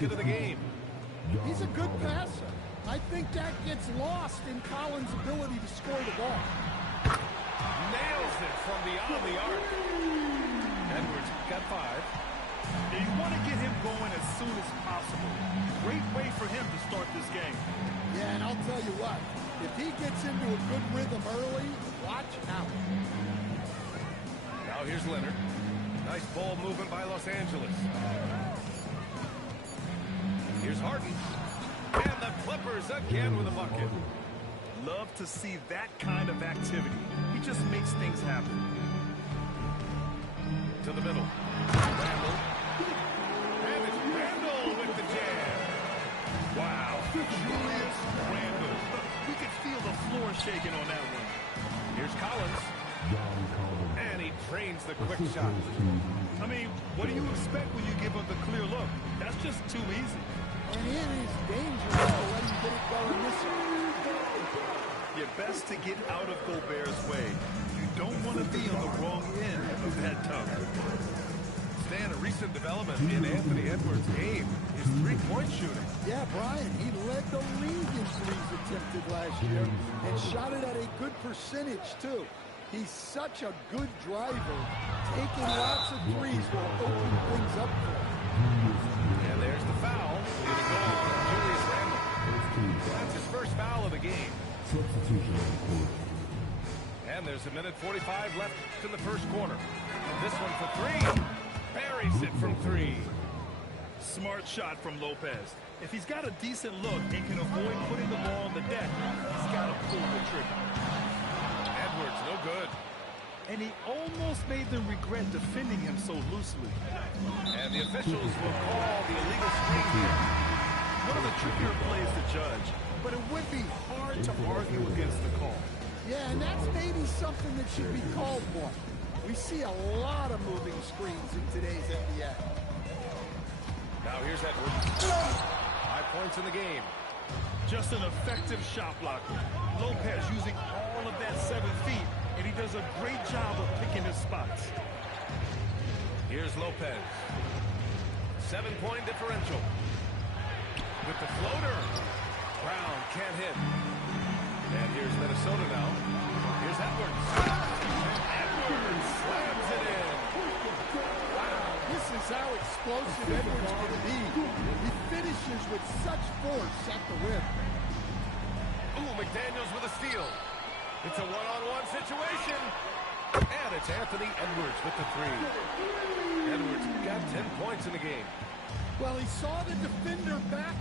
Into the game. He's a good passer. I think that gets lost in Collins' ability to score the ball. Nails it from beyond the arc. Edwards got 5. You want to get him going as soon as possible. Great way for him to start this game. Yeah, and I'll tell you what, if he gets into a good rhythm early, watch out. Now here's Leonard. Nice ball movement by Los Angeles. Here's Harden. And the Clippers again with a bucket. Love to see that kind of activity. He just makes things happen. To the middle. Randall. And it's Randall with the jam. Wow. Julius Randall. We could feel the floor shaking on that one. Here's Collins. And he trains the quick shot. I mean, what do you expect when you give him the clear look? That's just too easy. And it is dangerous to let him get it going this way. You're best to get out of Gobert's way. You don't want to be on the wrong end of that tub. Stan, a recent development in Anthony Edwards' game is three-point shooting. Yeah, Brian, he led the league in threes attempted last year and shot it at a good percentage, too. He's such a good driver. Taking lots of threes will open things up for him. And there's the foul. Leading goal from Julius Randle. That's his first foul of the game. And there's a minute 45 left in the first quarter. And this one for 3. Buries it from 3. Smart shot from Lopez. If he's got a decent look and can avoid putting the ball on the deck, he's got to pull the trigger. Edwards, no good. And he almost made them regret defending him so loosely. And the officials will call the illegal screen here. One of the trickier plays to judge, but it would be hard to argue against the call. Yeah, and that's maybe something that should be called more. We see a lot of moving screens in today's NBA. Now here's Edwards. 5 points in the game. Just an effective shot blocker. Lopez using all of that 7 feet, and he does a great job of picking his spots. Here's Lopez. 7-point differential. With the floater. Brown can't hit. And here's Minnesota now. Here's Edwards. Edwards slams it in. Wow, this is how explosive Edwards can be. He finishes with such force at the rim. Ooh, McDaniels with a steal. It's a one-on-one situation. And it's Anthony Edwards with the 3. Edwards got 10 points in the game. Well, he saw the defender back,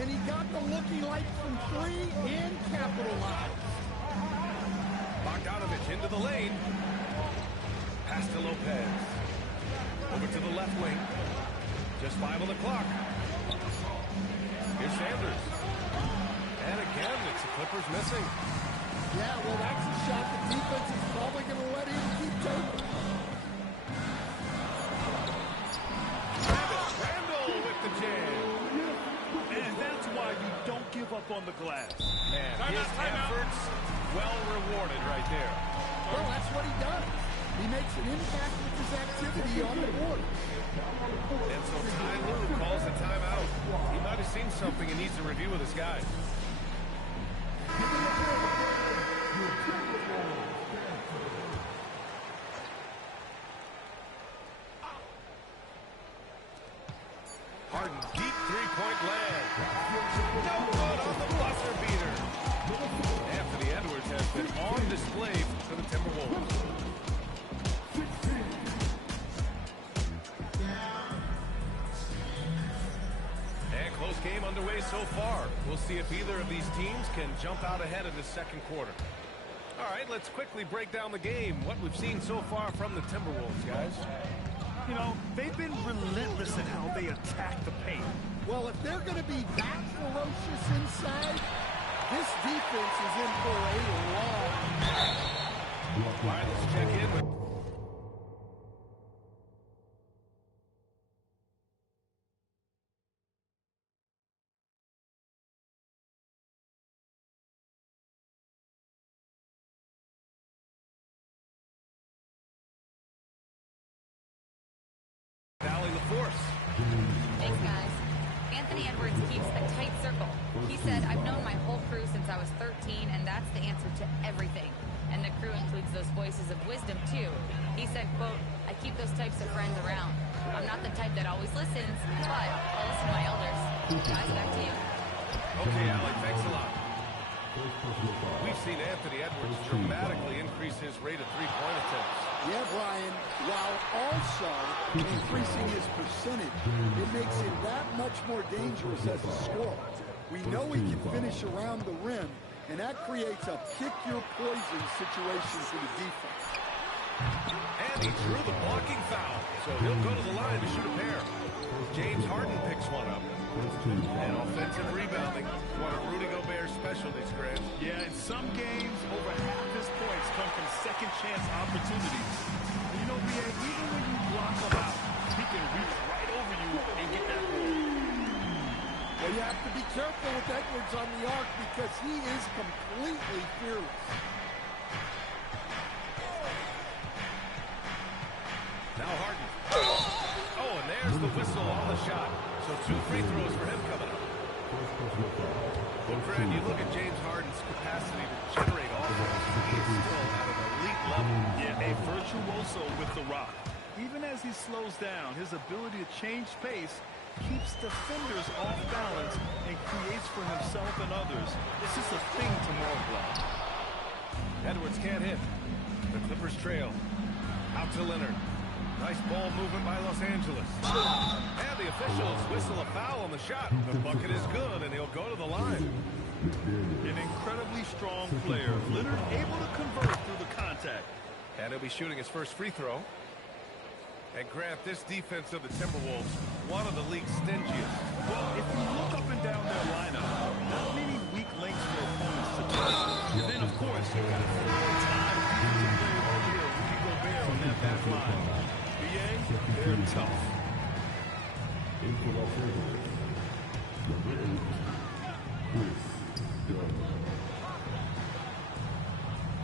and he got the looking like from 3 and capitalized. Bogdanovich into the lane. Pass to Lopez. Over to the left wing. Just 5 on the clock. Here's Sanders. And again, it's the Clippers missing. Yeah, well, that's a shot the defense is probably going to let him keep taking. Randall with the jam. And that's why you don't give up on the glass. And his efforts well rewarded right there. Well, that's what he does. He makes an impact with his activity on the board. And so Ty Lue calls a timeout. He might have seen something and needs a review with his guys. Harden, deep three-point land. No good on the buzzer beater. Anthony Edwards has been on display for the Timberwolves. And close game underway so far. We'll see if either of these teams can jump out ahead in the second quarter. All right, let's quickly break down the game. What we've seen so far from the Timberwolves, guys. You know, they've been relentless in how they attack the paint. Well, if they're going to be that ferocious inside, this defense is in for a long. All right, let's check in with... Valley LaForce. Thanks, guys. Anthony Edwards keeps a tight circle. He said, "I've known my whole crew since I was 13, and that's the answer to everything." And the crew includes those voices of wisdom, too. He said, quote, "I keep those types of friends around. I'm not the type that always listens, but I'll listen to my elders." Guys, back to you. Okay, Alec, thanks a lot. We've seen Anthony Edwards dramatically increase his rate of three-point attempts. Yeah, Brian, while also increasing his percentage, it makes him that much more dangerous as a scorer. We know he can finish around the rim, and that creates a pick-your-poison situation for the defense. And he drew the blocking foul, so he'll go to the line to shoot a pair. James Harden picks one up. And offensive rebounding, one of Rudy Gobert's specialties, Grant. Yeah, in some games, over half his points come from second-chance opportunities. You know, BA, even when you block him out, he can reach right over you and get that ball. Well, you have to be careful with Edwards on the arc because he is completely fearless. Now Harden. Oh, and there's the whistle on the shot. So 2 free throws for him coming up. Well, Fred, you look at James Harden's capacity to generate offense. He's still at an elite level. Yeah, a virtuoso with the rock. Even as he slows down, his ability to change pace keeps defenders off balance and creates for himself and others. It's just a thing to multiply. Edwards can't hit. The Clippers trail. Out to Leonard. Nice ball movement by Los Angeles. And the officials whistle a foul on the shot. The bucket is good, and he'll go to the line. An incredibly strong player. Leonard able to convert through the contact. And he'll be shooting his first free throw. And Grant, this defense of the Timberwolves, one of the league's stingiest. Well, if you look up and down their lineup, not many weak links for opponents to touch. Then, of course, you got a four-time defensive player over here, Rudy Gobert, on that back line. BA, they're tough.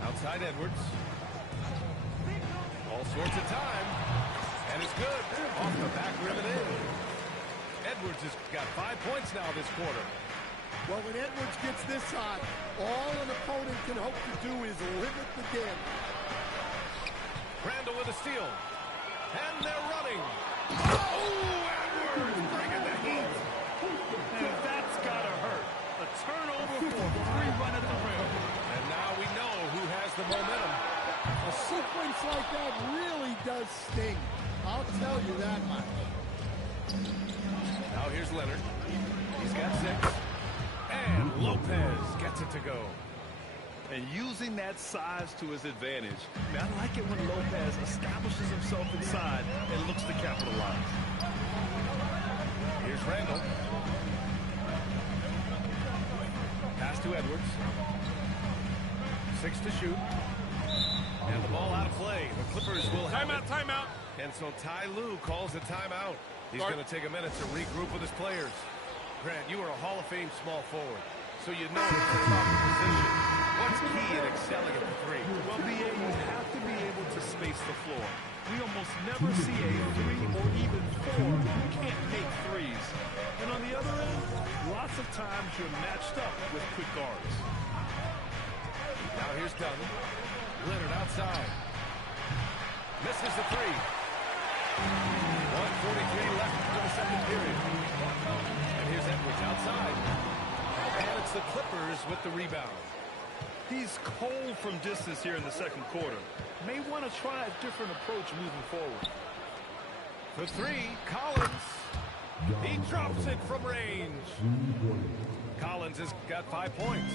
Outside Edwards. All sorts of time. And it's good. Off the back rim and in. Edwards has got 5 points now this quarter. Well, when Edwards gets this hot, all an opponent can hope to do is limit the damage. Randall with a steal. And they're running. Oh, Edwards bringing the heat. And that's got to hurt. A turnover for a free run at the rim. And now we know who has the momentum. A sequence like that really does sting. I'll tell you that much. Now here's Leonard. He's got 6. And Lopez gets it to go. And using that size to his advantage. I like it when Lopez establishes himself inside and looks to capitalize. Here's Randall. Pass to Edwards. 6 to shoot. And the ball out of play. The Clippers will have Timeout. And so Ty Lue calls a timeout. He's going to take a minute to regroup with his players. Grant, you are a Hall of Fame small forward, so you know everything about the position. What's key in excelling at the 3? Well, BA, you have to be able to space the floor. We almost never see a 3 or even 4 who can't make threes. And on the other end, lots of times you're matched up with quick guards. Now here's Dunn. Leonard outside. Misses the 3. 1:43 left in the second period. And here's Edwards outside. And it's the Clippers with the rebound. He's cold from distance here in the second quarter. May want to try a different approach moving forward. The 3, Collins. He drops it from range. Collins has got 5 points.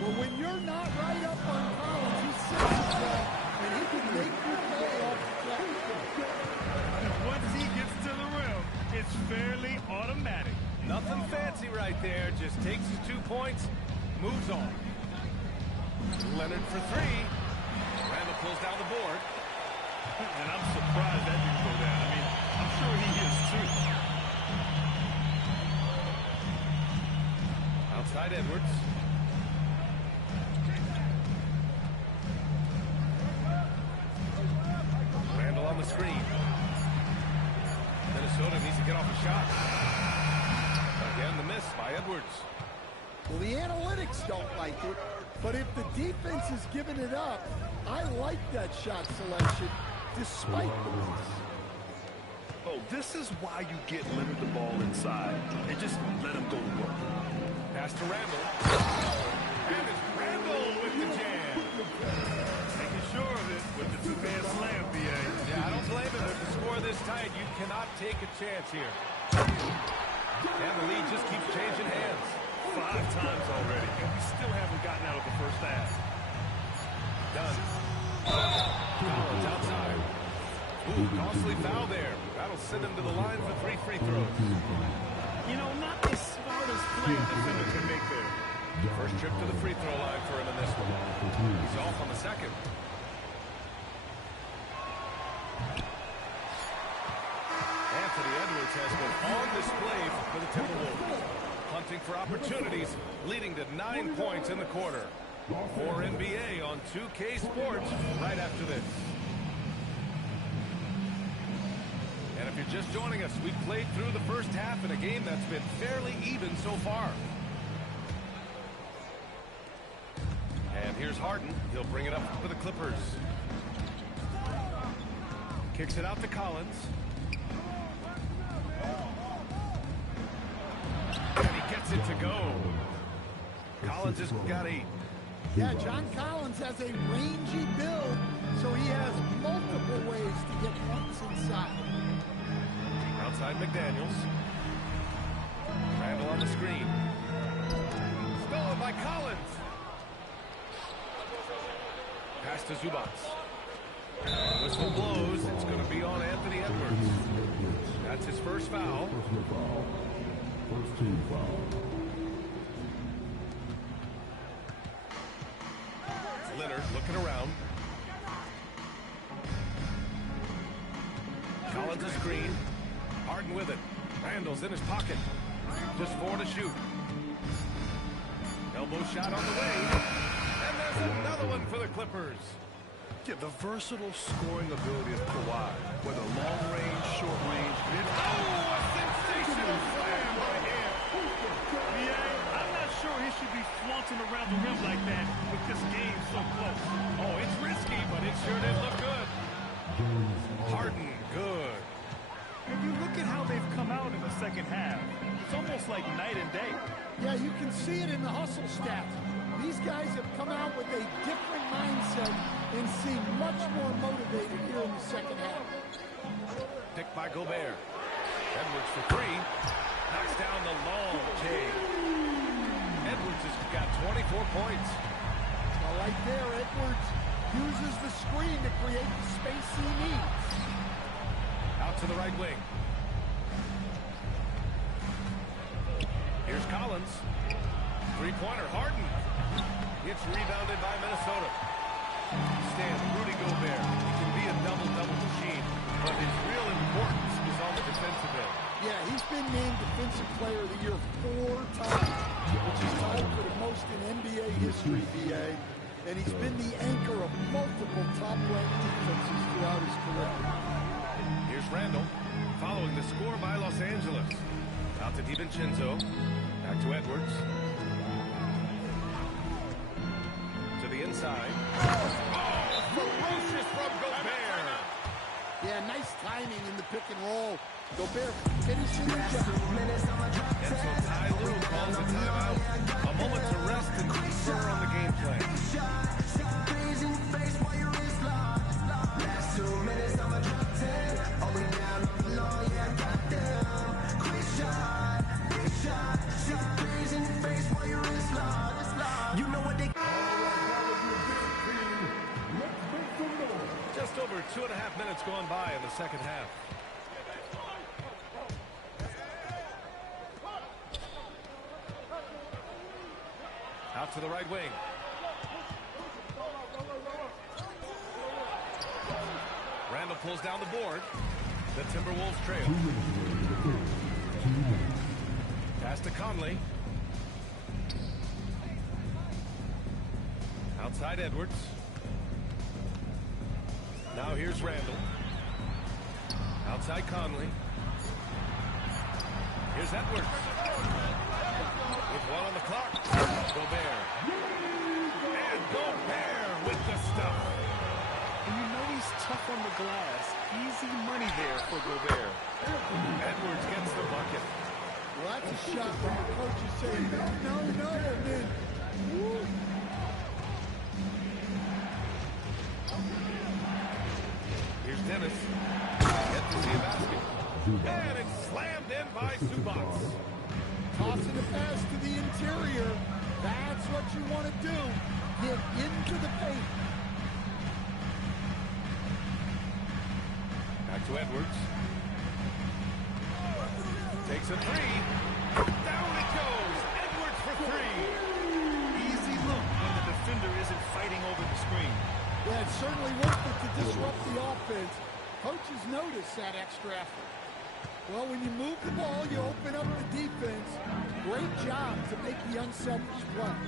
Well, when you're not right up on Collins, he sits there, and he can make you pay off the Once he gets to the rim, it's fairly automatic. Nothing fancy right there. Just takes his 2 points, moves on. Leonard for 3. Randall pulls down the board. And I'm surprised that didn't go down. I mean, I'm sure he is too. Outside Edwards. Randall on the screen. Minnesota needs to get off a shot. Edwards. Well, the analytics don't like it, but if the defense is giving it up, I like that shot selection despite the miss. Oh, this is why you get Leonard the ball inside and just let him go to work. Pass to Randall. And it's Randall with the jam. Making sure of it with the two-man slam, B.A. Yeah, I don't blame him. With the score this tight, you cannot take a chance here. And the lead just keeps changing hands. 5 times already, and we still haven't gotten out of the first half. Done. Collins outside. Ooh, costly foul there. That'll send him to the line for 3 free throws. You know, not the smartest play a defender can make there. First trip to the free throw line for him in this one. He's off on the second. Anthony Edwards has been on display for the Timberwolves. Hunting for opportunities, leading to 9 points in the quarter. More NBA on 2K Sports right after this. And if you're just joining us, we've played through the first half in a game that's been fairly even so far. And here's Harden. He'll bring it up for the Clippers. Kicks it out to Collins. And he gets it to go. Collins has got 8. Yeah, John Collins has a rangy build, so he has multiple ways to get points inside. Outside McDaniels. Randall on the screen. Stolen by Collins. Pass to Zubats. Whistle blows. It's going to be on Anthony Edwards. That's his first foul. First team foul. Leonard looking around. Collins a screen. Harden with it. Randall's in his pocket. Just 4 to shoot. Elbow shot on the way. And there's another one for the Clippers. Yeah, the versatile scoring ability of Kawhi, whether long range, short range, mid. Oh, a sensational slam right here. Yeah, I'm not sure he should be flaunting around the rim like that with this game so close. Oh, it's risky, but it sure did look good. Harden, good. And you look at how they've come out in the second half. It's almost like night and day. Yeah, you can see it in the hustle stats. These guys have come out with a different mindset and seem much more motivated here in the second half. Picked by Gobert. Edwards for 3. Knocks down the long J. Edwards has got 24 points. Well, right there, Edwards uses the screen to create the space he needs. Out to the right wing. Here's Collins. Three-pointer, Harden. Gets rebounded by Minnesota. Stands Rudy Gobert. He can be a double-double machine, but his real importance is on the defensive end. Yeah, he's been named Defensive Player of the Year 4 times, which is tied for the most in NBA history, BA. And he's been the anchor of multiple top-ranked defenses throughout his career. Here's Randall, following the score by Los Angeles. Out to DiVincenzo. Back to Edwards. To the inside. Oh, ferocious from Gobert. Yeah, nice timing in the pick and roll. Gobert finishing the job. And so Ty Lue calls a timeout. A moment to rest and confer on the game plan. Just over 2.5 minutes gone by in the second half. Out to the right wing. Randall pulls down the board. The Timberwolves trail. Pass to Conley. Outside Edwards. Now here's Randall. Outside Conley. Here's Edwards. shot when the coach is saying, no, no, no, and then, woo. Here's Dennis. Yet to see a basket. And it's slammed in by Zubac. Tossing the pass to the interior. That's what you want to do. Get into the paint. Back to Edwards. Takes a three. Down it goes. Edwards for three. Easy look when the defender isn't fighting over the screen. Yeah, it's certainly worth it to disrupt the offense. Coaches notice that extra effort. Well, when you move the ball, you open up the defense. Great job to make the unselfish play.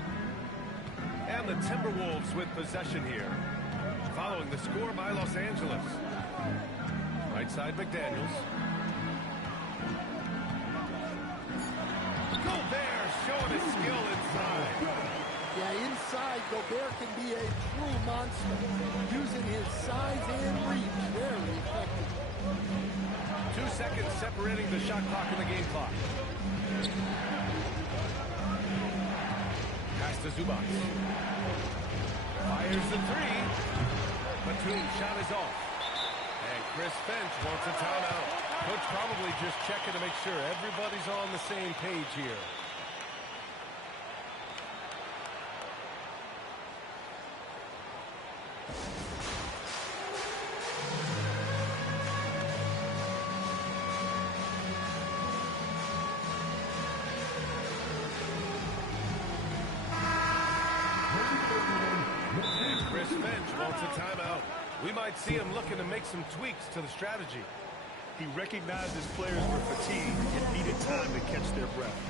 And the Timberwolves with possession here. Following the score by Los Angeles. Right side, McDaniels. Gobert showing his skill inside. Yeah, inside, Gobert can be a true monster, using his size and reach very effectively. 2 seconds separating the shot clock and the game clock. Pass to Zubac. Fires the three. Batum's shot is off. And Chris Finch wants a timeout. Coach probably just checking to make sure everybody's on the same page here. We might see him looking to make some tweaks to the strategy. He recognized his players were fatigued and needed time to catch their breath.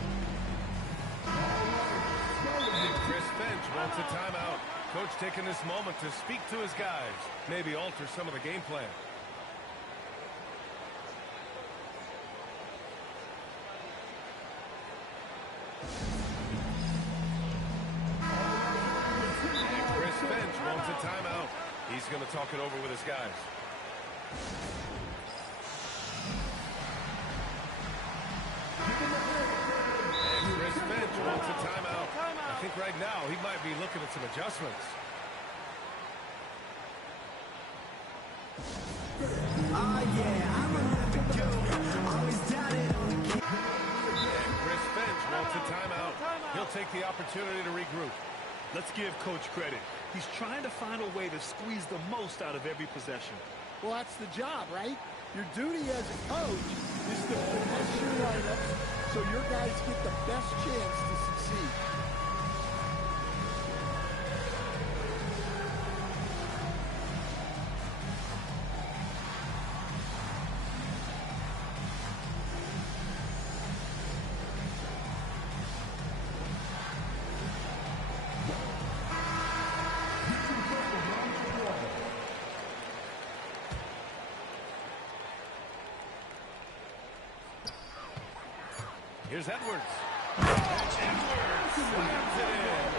And Chris Finch wants a timeout. Coach taking this moment to speak to his guys, maybe alter some of the game plan. And Chris Finch wants a timeout. He's going to talk it over with his guys. And Chris Finch wants a timeout. I think right now he might be looking at some adjustments. And Chris Finch wants a timeout. He'll take the opportunity to regroup. Let's give Coach credit. He's trying to find a way to squeeze the most out of every possession. Well, that's the job, right? Your duty as a coach is to finesse your lineups so your guys get the best chance to succeed. Here's Edwards. Edwards slams it in.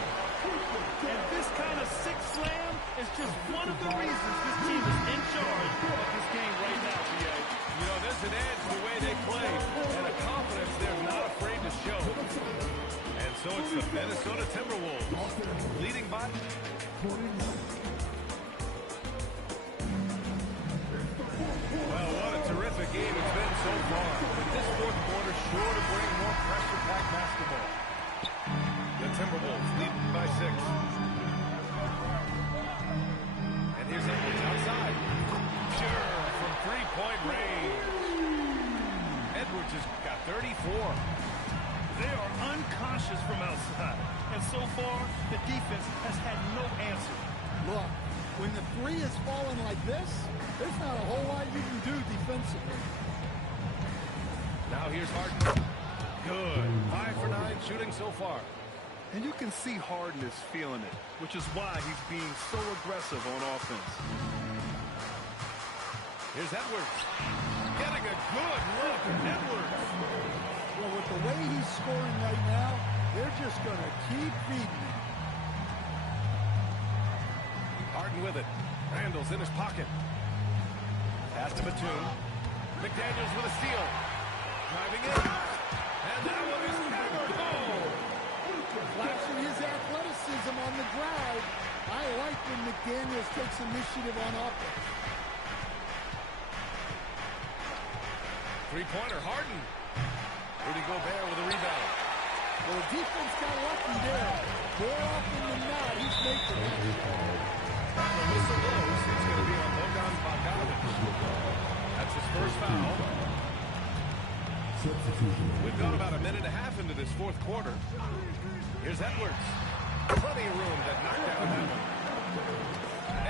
And this kind of sick slam is just one of the reasons this team is in charge of this game right now, PA. You know, there's an edge the way they play, and a confidence they're not afraid to show. And so it's the Minnesota Timberwolves leading by. Well, what a terrific game it's been so far. But this fourth quarter sure to bring more pressure-packed basketball. The Timberwolves lead by 6. And here's Edwards outside. Sure, from three-point range. Edwards has got 34. They are uncautious from outside. And so far, the defense has had no answer. Look, when the three is falling like this, there's not a whole lot you can do defensively. Now here's Harden. Good. 5 for 9 shooting so far. And you can see Harden is feeling it, which is why he's being so aggressive on offense. Here's Edwards. Getting a good look. Edwards. Well, with the way he's scoring right now, they're just going to keep feeding him. Harden with it. Randall's in his pocket. Pass to Batum. McDaniels with a steal. Driving in. And that one is Three-pointer, Harden. Rudy Gobert with a rebound. Well, the defense got lucky there. More often than not, he's making it. The whistle blows. It's going to be on Bogdan Bogdanovic. That's his first foul. We've got about a minute and a half into this fourth quarter. Here's Edwards. Plenty of room to knock down that one.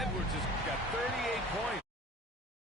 Edwards has got 38 points.